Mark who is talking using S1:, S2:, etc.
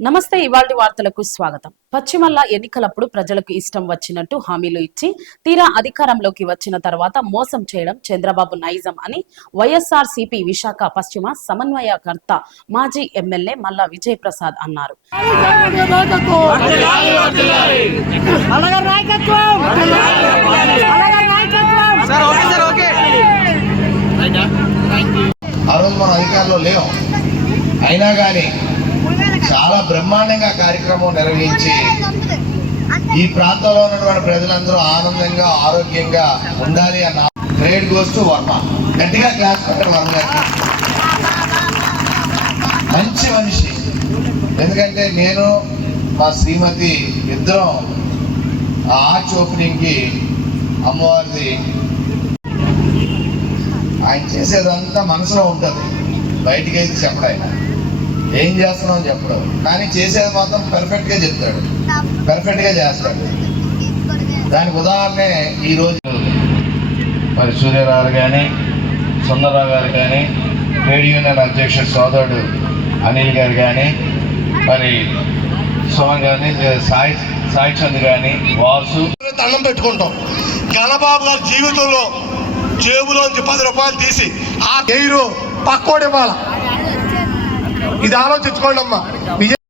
S1: నమస్తే ఇవాల్టి వార్తలకు స్వాగతం. పశ్చిమల్ల ఎన్నికలప్పుడు ప్రజలకు ఇష్టం వచ్చినట్టు హామీలు ఇచ్చి తీరా అధికారంలోకి వచ్చిన తర్వాత మోసం చేయడం చంద్రబాబు నైజం అని వైఎస్ఆర్ సిపి విశాఖ పశ్చిమ సమన్వయకర్త మాజీ ఎమ్మెల్యే మల్లా విజయ్ ప్రసాద్ అన్నారు
S2: అయినా కానీ చాలా బ్రహ్మాండంగా కార్యక్రమం నిర్వహించి ఈ ప్రాంతంలో ఉన్నటువంటి ప్రజలందరూ ఆనందంగా ఆరోగ్యంగా ఉండాలి అన్న ట్రేడ్ గోస్ వర్మ. గట్టిగా క్లాస్ పెట్టడం వర్మ మంచి మనిషి. ఎందుకంటే నేను మా శ్రీమతి ఇద్దరం ఆ ఆర్చ్ ఓపెనింగ్కి అమ్మవారిది ఆయన చేసేదంతా మనసులో ఉంటుంది. బయటికి అయితే చెప్పడు ఏం చేస్తున్నావు అని చెప్పడు. కానీ చేసేది మాత్రం పర్ఫెక్ట్గా చెప్తాడు. పర్ఫెక్ట్గా చేస్తాడు. దానికి ఉదాహరణే ఈ రోజు మరి సూర్యరావు కానీ సుందరరావు గారు కానీ ట్రేడ్ యూనియన్ అధ్యక్షుడు సోదరుడు అనిల్ గారు కానీ మరి సోమన్ గారిని సాయి సాయి చంద్ కానీ వాసు.
S3: దండం పెట్టుకుంటాం. గణబాబు గారి జీవితంలో జేబులోంచి పది రూపాయలు తీసి ఆ ఎయిరు పక్కోడు ఇవ్వాల? ఇది ఆలోచించుకోండి అమ్మా